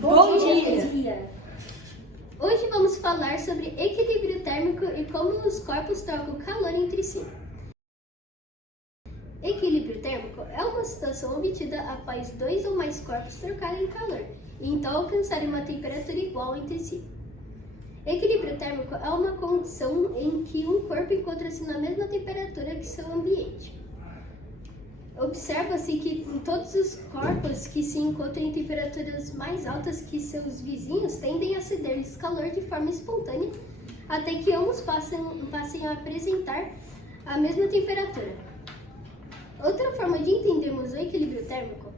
Bom dia! dia! Hoje vamos falar sobre equilíbrio térmico e como os corpos trocam calor entre si. Equilíbrio térmico é uma situação obtida após dois ou mais corpos trocarem calor e então alcançarem uma temperatura igual entre si. Equilíbrio térmico é uma condição em que um corpo encontra-se na mesma temperatura que seu ambiente. Observa-se que todos os corpos que se encontram em temperaturas mais altas que seus vizinhos tendem a ceder-lhes calor de forma espontânea, até que ambos passem a apresentar a mesma temperatura. Outra forma de entendermos o equilíbrio térmico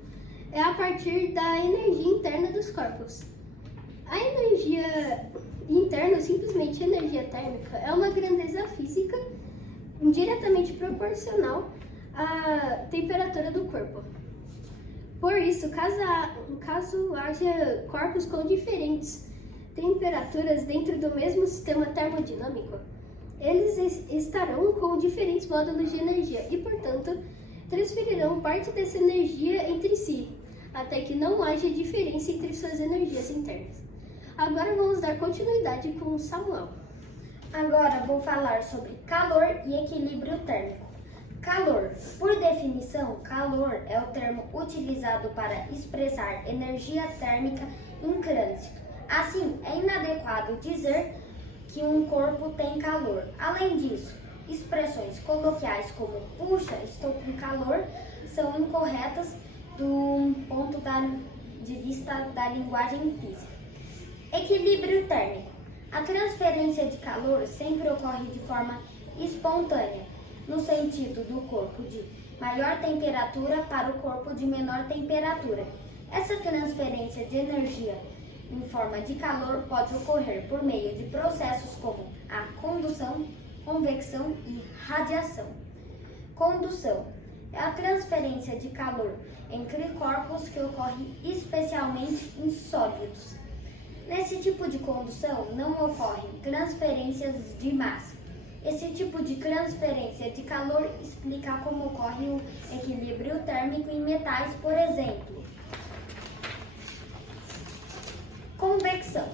é a partir da energia interna dos corpos. A energia interna, ou simplesmente energia térmica, é uma grandeza física diretamente proporcional à temperatura do corpo. Por isso, caso haja corpos com diferentes temperaturas dentro do mesmo sistema termodinâmico, eles estarão com diferentes módulos de energia e, portanto, transferirão parte dessa energia entre si, até que não haja diferença entre suas energias internas. Agora vamos dar continuidade com o Samuel. Agora vou falar sobre calor e equilíbrio térmico. Calor. Por definição, calor é o termo utilizado para expressar energia térmica em trânsito. Assim, é inadequado dizer que um corpo tem calor. Além disso, expressões coloquiais como puxa, estou com calor, são incorretas do ponto de vista da linguagem física. Equilíbrio térmico. A transferência de calor sempre ocorre de forma espontânea, no sentido do corpo de maior temperatura para o corpo de menor temperatura. Essa transferência de energia em forma de calor pode ocorrer por meio de processos como a condução, convecção e radiação. Condução é a transferência de calor entre corpos que ocorre especialmente em sólidos. Nesse tipo de condução não ocorrem transferências de massa. Esse tipo de transferência de calor explica como ocorre o equilíbrio térmico em metais, por exemplo. Convecção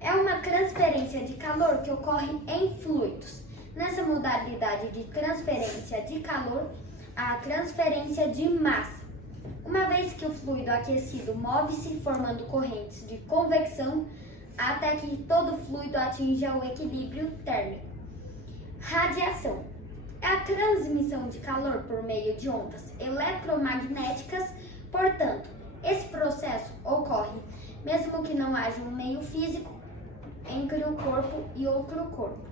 é uma transferência de calor que ocorre em fluidos. Nessa modalidade de transferência de calor, há transferência de massa. Uma vez que o fluido aquecido move-se formando correntes de convecção, até que todo fluido atinja o equilíbrio térmico. Radiação é a transmissão de calor por meio de ondas eletromagnéticas. Portanto, esse processo ocorre mesmo que não haja um meio físico entre o corpo e outro corpo,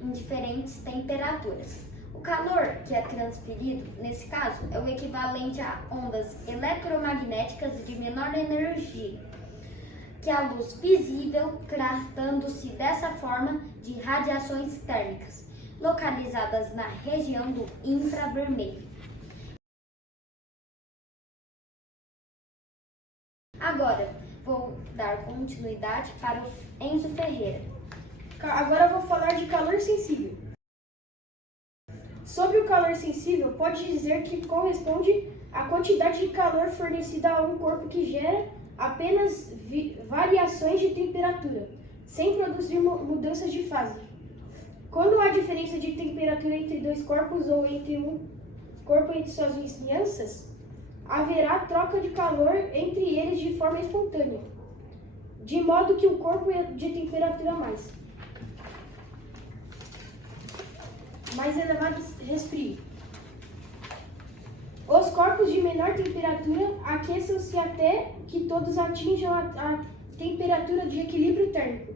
em diferentes temperaturas. O calor que é transferido, nesse caso, é o equivalente a ondas eletromagnéticas de menor energia que a luz visível, tratando-se dessa forma de radiações térmicas, localizadas na região do infravermelho. Agora, vou dar continuidade para o Enzo Ferreira. Agora eu vou falar de calor sensível. Sobre o calor sensível, pode dizer que corresponde à quantidade de calor fornecida a um corpo que gera apenas variações de temperatura, sem produzir mudanças de fase. Quando há diferença de temperatura entre dois corpos ou entre um corpo entre suas vizinhanças, haverá troca de calor entre eles de forma espontânea, de modo que o corpo é de temperatura mais elevada resfrie. Os corpos de menor temperatura aqueçam-se até que todos atinjam a temperatura de equilíbrio térmico.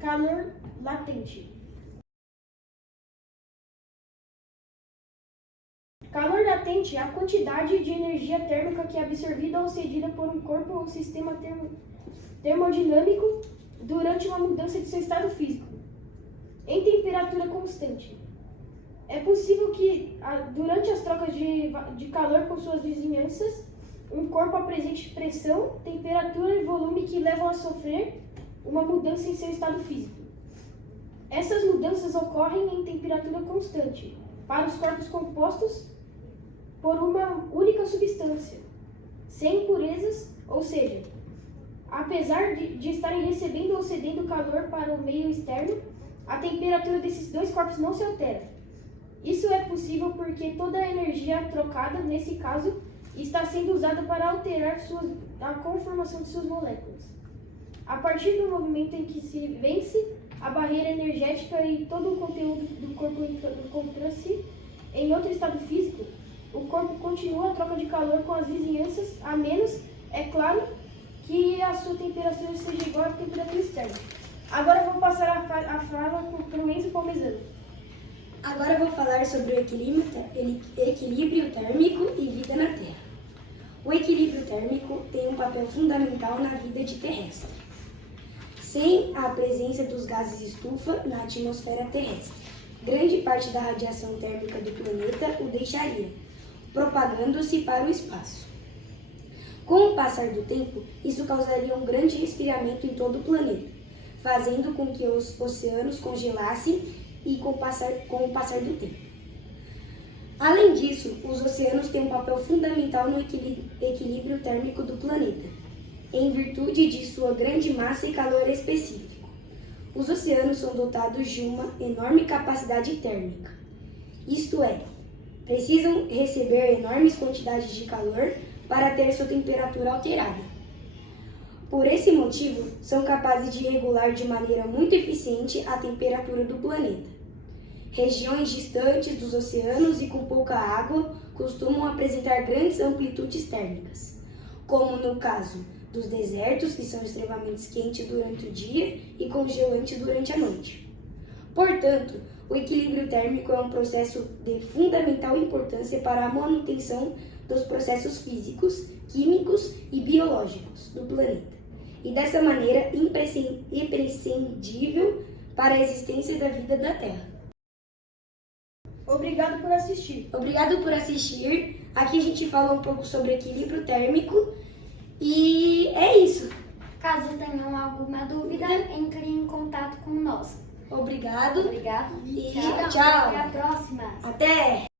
Calor latente. Calor latente é a quantidade de energia térmica que é absorvida ou cedida por um corpo ou sistema termodinâmico durante uma mudança de seu estado físico, em temperatura constante. É possível que, durante as trocas de calor com suas vizinhanças, um corpo apresente pressão, temperatura e volume que levam a sofrer uma mudança em seu estado físico. Essas mudanças ocorrem em temperatura constante para os corpos compostos por uma única substância, sem impurezas, ou seja, Apesar de estarem recebendo ou cedendo calor para o meio externo, a temperatura desses dois corpos não se altera. Isso é possível porque toda a energia trocada, nesse caso, está sendo usada para alterar a conformação de suas moléculas. A partir do movimento em que se vence a barreira energética e todo o conteúdo do corpo encontra-se em outro estado físico, o corpo continua a troca de calor com as vizinhanças, a menos, é claro, que a sua temperatura seja igual à temperatura externa. Agora eu vou passar a fala para o Enzo Palmezano. Agora eu vou falar sobre o equilíbrio térmico e vida na Terra. O equilíbrio térmico tem um papel fundamental na vida terrestre. Sem a presença dos gases estufa na atmosfera terrestre, grande parte da radiação térmica do planeta o deixaria, propagando-se para o espaço. Com o passar do tempo, isso causaria um grande resfriamento em todo o planeta, fazendo com que os oceanos congelassem com o passar do tempo. Além disso, os oceanos têm um papel fundamental no equilíbrio térmico do planeta, em virtude de sua grande massa e calor específico. Os oceanos são dotados de uma enorme capacidade térmica, isto é, precisam receber enormes quantidades de calor para ter sua temperatura alterada. Por esse motivo, são capazes de regular de maneira muito eficiente a temperatura do planeta. Regiões distantes dos oceanos e com pouca água costumam apresentar grandes amplitudes térmicas, como no caso dos desertos, que são extremamente quentes durante o dia e congelantes durante a noite. Portanto, o equilíbrio térmico é um processo de fundamental importância para a manutenção dos processos físicos, químicos e biológicos do planeta, e dessa maneira imprescindível para a existência da vida da Terra. Obrigado por assistir. Obrigado por assistir. Aqui a gente falou um pouco sobre equilíbrio térmico e é isso. Caso tenham alguma dúvida, entre em contato com nós. Obrigado. Obrigado E tchau. tchau. Até a próxima. Até!